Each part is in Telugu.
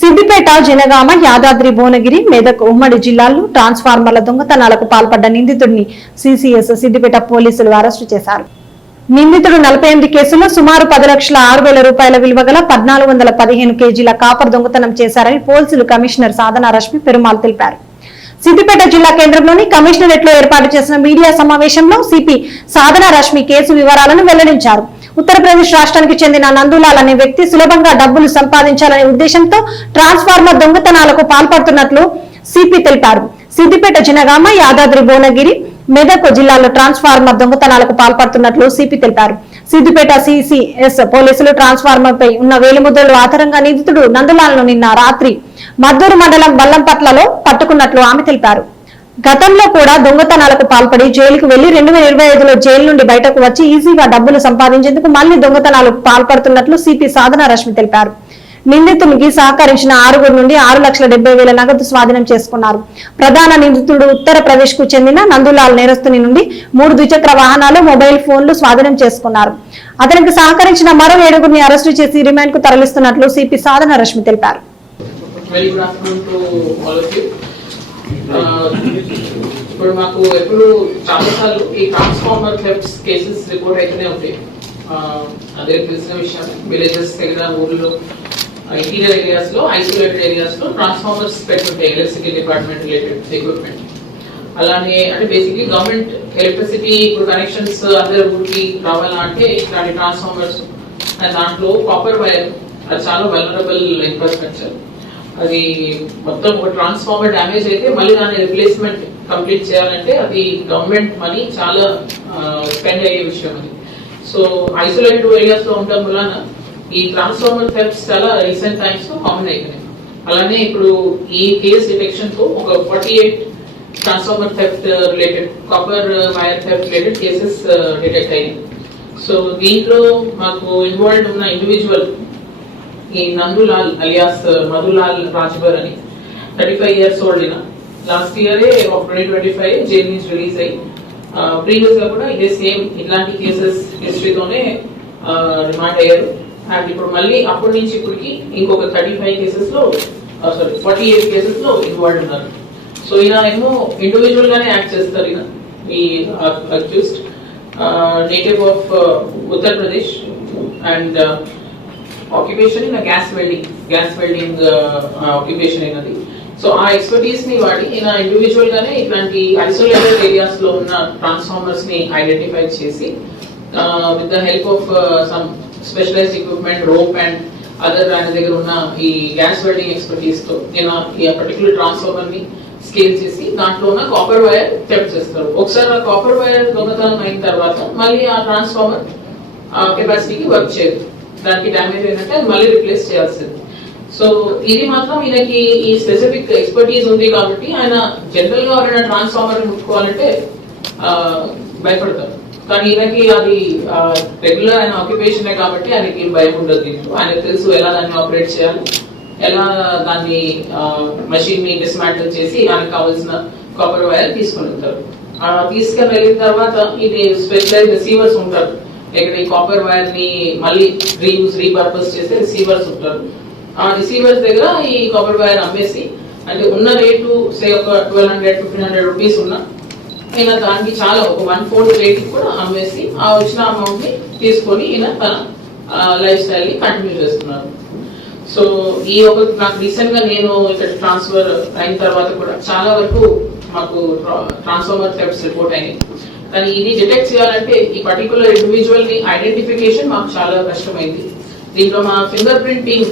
సిద్దిపేట, జనగామ, యాదాద్రి, భువనగిరి, మెదక్ ఉమ్మడి జిల్లాల్లో ట్రాన్స్ఫార్మర్ల దొంగతనాలకు పాల్పడ్డ నిందితుడిని సిసిఎస్ సిద్దిపేట పోలీసులు అరెస్టు చేశారు. నిందితుడు 48 కేసుల్లో సుమారు 10,06,000 రూపాయల విలువ గల 1,415 కేజీల కాపర్ దొంగతనం చేశారని పోలీసులు కమిషనర్ సాధన రష్మి పెరుమాల్ తెలిపారు. సిద్దిపేట జిల్లా కేంద్రంలోని కమిషనరేట్ లో ఏర్పాటు చేసిన మీడియా సమావేశంలో సిపి సాధన రష్మి కేసు వివరాలను వెల్లడించారు. ఉత్తరప్రదేశ్ రాష్ట్రానికి చెందిన నందులాల్ అనే వ్యక్తి సులభంగా డబ్బులు సంపాదించాలనే ఉద్దేశంతో ట్రాన్స్ఫార్మర్ దొంగతనాలకు పాల్పడుతున్నట్లు సిపి తెలిపారు. సిద్దిపేట, జనగామ, యాదాద్రి, భువనగిరి, మెదక్ జిల్లాలో ట్రాన్స్ఫార్మర్ దొంగతనాలకు పాల్పడుతున్నట్లు సిపి తెలిపారు. సిద్దిపేట సిసిఎస్ పోలీసులు ట్రాన్స్ఫార్మర్ పై ఉన్న వేలిముద్రలు ఆధారంగా నిందితుడు నందులాల్ను నిన్న రాత్రి మద్దూరు మండలం బల్లంపట్లలో పట్టుకున్నట్లు ఆమె తెలిపారు. గతంలో కూడా దొంగతనాలకు పాల్పడి జైలుకు వెళ్లి 2025లో జైలు నుండి బయటకు వచ్చి ఈజీగా డబ్బులు సంపాదించేందుకు మళ్లీ దొంగతనాలకు పాల్పడుతున్నట్లు సిపి సాధన రష్మి తెలిపారు. నిందితునికి సహకరించిన 6 నుండి 6,70,000 నగదు స్వాధీనం చేసుకున్నారు. ప్రధాన నిందితుడు ఉత్తరప్రదేశ్ కు చెందిన నందులాల్ నేరస్తుని నుండి 3 ద్విచక్ర వాహనాలు, మొబైల్ ఫోన్లు స్వాధీనం చేసుకున్నారు. అతనికి సహకరించిన మరో 7గురిని అరెస్టు చేసి రిమాండ్ కు తరలిస్తున్నట్లు సిపి సాధన రష్మి తెలిపారు. ఇప్పుడు మాకు ఎప్పుడు చాలాసార్లు ఈ ట్రాన్స్ఫార్మర్ థెఫ్ట్స్ కేసెస్ రిపోర్ట్ అయితేనే ఉంటాయి. అదే తెలిసిన విషయం, విలేజెస్ దగ్గర, ఊర్లో, ఇంటీరియర్ ఏరియాస్ లో, ఐసోలేటెడ్ ఏరియాస్ లో ట్రాన్స్ఫార్మర్స్ పెట్టుకుంటాయి, ఎలక్ట్రిసిటీ డిపార్ట్మెంట్ రిలేటెడ్ ఎక్విప్మెంట్. అలానే అంటే బేసిక్లీ గవర్నమెంట్ ఎలక్ట్రిసిటీ ఇప్పుడు కనెక్షన్స్ అందరి ఊరికి రావాలంటే ఇట్లాంటి ట్రాన్స్ఫార్మర్స్, దాంట్లో కాపర్ వైర్ అది చాలా వల్నరబుల్ ఇన్ఫ్రాస్ట్రక్చర్. అది మొత్తం ఒక ట్రాన్స్ఫార్మర్ డ్యామేజ్ అయితే మళ్ళీ దాని రిప్లేస్మెంట్ కంప్లీట్ చేయాలంటే అది గవర్నమెంట్ మనీ చాలా స్పెండ్ అయ్యే విషయం అది. సో ఐసోలేటెడ్ ఏరియాస్ లో ఉండడం వలన ఈ ట్రాన్స్ఫార్మర్ థెఫ్ట్స్ చాలా రీసెంట్ టైమ్స్ లో కామన్ అయిపోయినాయి. అలానే ఇప్పుడు ఈ కేస్ డిటెక్షన్ తో ఒక 48 transformer theft related, copper wire theft related cases detect అయ్యాయి. సో దీంట్లో మాకు ఇన్వాల్వ్డ్ ఉన్న ఇండివిజువల్ ఈ నందులాల్ అలియాస్ మధులాల్ రాజ్బర్ అని 35 years old. Last year 2025 jail నుంచి రిలీజ్ అయ్యి ప్రీవియస్ గా కూడా ఇదే సేమ్ ఇట్లాంటి కేసెస్ హిస్టరీతోనే రిమాండ్ అయ్యారు. అండ్ ఇప్పుడు మళ్ళీ అప్పటి నుంచి ఇప్పటికి ఇంకొక 35 కేసెస్ లో 48 కేసెస్ లో ఇన్వాల్వ్ ఉన్నారు. సో ఈయన ఏమో ఇండివిజువల్ గానే యాక్ట్ చేస్తారు. ఈయన ఈ accused native of Uttar Pradesh and occupation in gas welding occupation అయినది. సో ఆ ఎక్స్పర్టీస్ ని వాడి ఈయన ఇండివిజువల్ గానే ఇట్లాంటి ఐసోలేటెడ్ ఏరియాస్ లో ఉన్న ట్రాన్స్ఫార్మర్స్ ని ఐడెంటిఫై చేసి with the help of some specialised equipment, rope and other ఆయన దగ్గర ఉన్న ఈ గ్యాస్ వెల్డింగ్ ఎక్స్పర్టీస్ తో ఈయన ఈ పర్టికులర్ ట్రాన్స్ఫార్మర్ ని స్కేల్ చేసి దాంట్లో ఉన్న కాపర్ వైర్ థెఫ్ట్ చేస్తారు. ఒకసారి ఆ కాపర్ వైర్ దొంగతనం అయిన తర్వాత మళ్ళీ ఆ ట్రాన్స్ఫార్మర్ కెపాసిటీకి వర్క్ చేయదు, దానికి డ్యామేజ్ అయినట్టే మళ్ళీ రిప్లేస్ చేయాల్సింది. సో ఇది మాత్రం ఈయనకి ఈ స్పెసిఫిక్ ఎక్స్పర్టీస్ ఉంది కాబట్టి ఆయన జనరల్ గా ఎవరైనా ట్రాన్స్ఫార్మర్ ముట్టుకోవాలంటే భయపడతారు. కానీ ఈయనకి అది రెగ్యులర్ ఆయన ఆక్యుపేషన్ కాబట్టి ఆయనకి భయం ఉండదు. దీంట్లో ఆయనకు తెలుసు ఎలా దాన్ని ఆపరేట్ చేయాలి, ఎలా దాన్ని మెషిన్ ని డిస్మాంటిల్ చేసి ఆయనకు కావాల్సిన కాపర్ వైర్ తీసుకుని వెళ్తారు. తీసుకుని వెళ్ళిన తర్వాత ఇది స్పెషలైజ్ రిసీవర్స్ ఉంటారు. ఇక్కడ ఈ కాపర్ వైర్ ని మళ్ళీ రీపర్పస్ చేసే రిసీవర్స్ ఉంటారు. ఆ రిసీవర్స్ దగ్గర ఈ కాపర్ వైర్ అమ్మేసి, అంటే ఉన్న రేటు సే ఒక 1,200-1,500 రూపీస్ ఉన్నా ఈయన దానికి చాలా ఒక 1/4 రేట్ కూడా అమ్మేసి ఆ వచ్చిన అమౌంట్ ని తీసుకొని ఈయన తన లైఫ్ స్టైల్ ని కంటిన్యూ చేస్తున్నారు. సో ఈ ఒక నాకు రీసెంట్ గా నేను ఇక్కడ ట్రాన్స్ఫర్ అయిన తర్వాత కూడా చాలా వరకు మాకు ట్రాన్స్ఫార్మర్ థెఫ్ట్స్ రిపోర్ట్ అయినాయి. కానీ ఇది డిటెక్ట్ చేయాలంటే ఈ పర్టికులర్ ఇండివిజువల్ ని ఐడెంటిఫికేషన్ మాకు చాలా కష్టమైంది. దీంట్లో మా ఫింగర్ ప్రింట్ టీమ్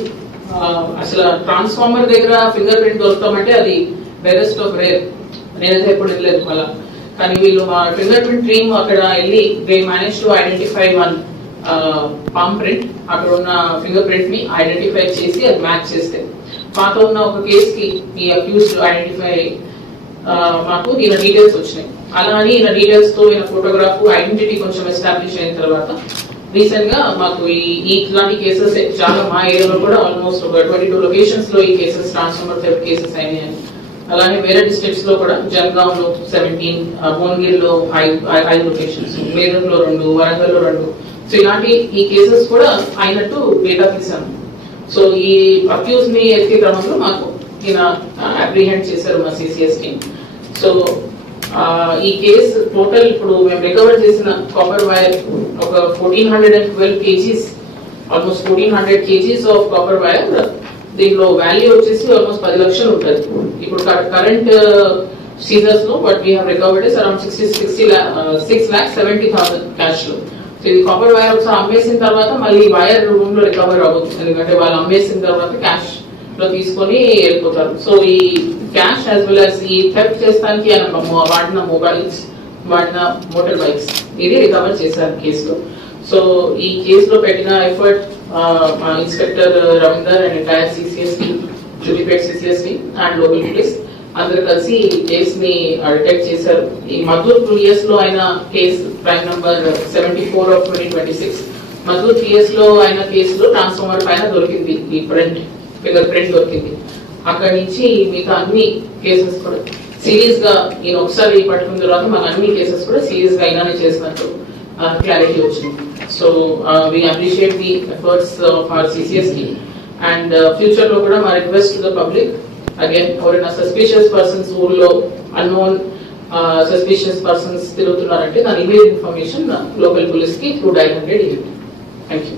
అసలు ట్రాన్స్ఫార్మర్ దగ్గర ఫింగర్ ప్రింట్ దొరుకుతామంటే అది బెస్ట్ ఆఫ్ రేర్, నేనైతే ఎప్పుడు వెళ్ళలేదు మళ్ళా. కానీ వీళ్ళు మా ఫింగర్ ప్రింట్ టీమ్ అక్కడ వెళ్ళి they manage to identify one palm print. అక్కడ ఉన్న ఫింగర్ ప్రింట్ ని ఐడెంటిఫై చేసి అది మ్యాచ్ చేస్తే మాతో ఉన్న ఒక కేస్ కి ఈ అక్యూజ్డ్ ఐడెంటిఫై మాకు ఈయన డీటెయిల్స్ వచ్చినాయి. అలా అని ఈయన డీటెయిల్స్ తో ఈయన ఫోటోగ్రాఫ్ ఐడెంటిటీ కొంచెం ఎస్టాబ్లిష్ అయిన తర్వాత రీసెంట్ గా మాకు ఇట్లాంటి కేసెస్ చాలా మా ఏరియాలో కూడా ఆల్మోస్ట్ ఒక 22 లొకేషన్స్ లో ఈ కేసెస్ ట్రాన్స్ఫార్మర్ థెఫ్ట్ కేసెస్ అయినాయి. అలానే వేరే డిస్ట్రిక్ట్స్ లో కూడా జనగాం లో 17, భువనగిరిలో 5 లొకేషన్స్, మేదక్ లో 2, వరంగల్ లో 2. సో ఇలాంటి ఈ కేసెస్ కూడా అయినట్టు డేటా తీసాము. సో ఈ అక్యూజ్ ని ఎత్తే క్రమంలో మాకు ఈయన అప్రిహెండ్ చేశారు మా సిసిఎస్ టీమ్. సో ఈ కేసు టోటల్ ఇప్పుడు మేము రికవర్ చేసిన కాపర్ వైర్ ఒక 1412 kgs, almost 1400 kgs of copper wire. దీంట్లో వాల్యూ వచ్చేసి ఆల్మోస్ట్ 10 లక్షలు ఉంటుంది. ఇప్పుడు కరెంట్ సీజర్స్ లో but we have recovered is around 6,70,000 cash లో. సో ఇది కాపర్ వైర్ ఒకసారి అమ్మేసిన తర్వాత మళ్ళీ వైర్ రూమ్ లో రికవర్ అవ్వదు, ఎందుకంటే వాళ్ళు అమ్మేసిన తర్వాత క్యాష్ లో తీసుకొని వెళ్ళిపోతారు. సో ఈ క్యాష్ యాజ్ వెల్ యాజ్ ఈ థెఫ్ట్ చేస్తానికి వాడిన మొబైల్స్, వాడిన మోటార్ బైక్స్ ఇది రికవర్ చేశారు కేసులో. సో ఈ కేసులో పెట్టిన ఎఫర్ట్ మా inspector Ravinder and entire CCS team, Jubileepet CCS team and local police అందరూ కలిసి ఈ కేసు ని డిటెక్ట్ చేశారు. ఈ మధుర్ 2 years లో అయిన case prime number 74 of 2026. Madhur 3 years లో అయిన కేసులో ట్రాన్స్ఫార్మర్ పైన దొరికింది ఈ ఫింగర్ ప్రింట్ దొరికింది. అక్కడి నుంచి మిగతా అన్ని కేసెస్ కూడా సీరియస్ గా ఈయన ఒకసారి పట్టుకున్న తర్వాత మన అన్ని కేసెస్ కూడా సీరియస్ గా అయినానే చేసినట్టు క్లారిటీ వచ్చింది. So we appreciate the efforts of our CCS team and future లో కూడా మా request to the public, again ఎవరైనా సస్పిషియస్ పర్సన్స్ ఊళ్ళో అన్నోన్ సస్పిషియస్ పర్సన్స్ తిరుగుతున్నారంటే దాని ఇమీడియట్ ఇన్ఫర్మేషన్ లోకల్ పోలీస్ కి త్రూ డైల్ 100 ఇవ్వండి. Thank you.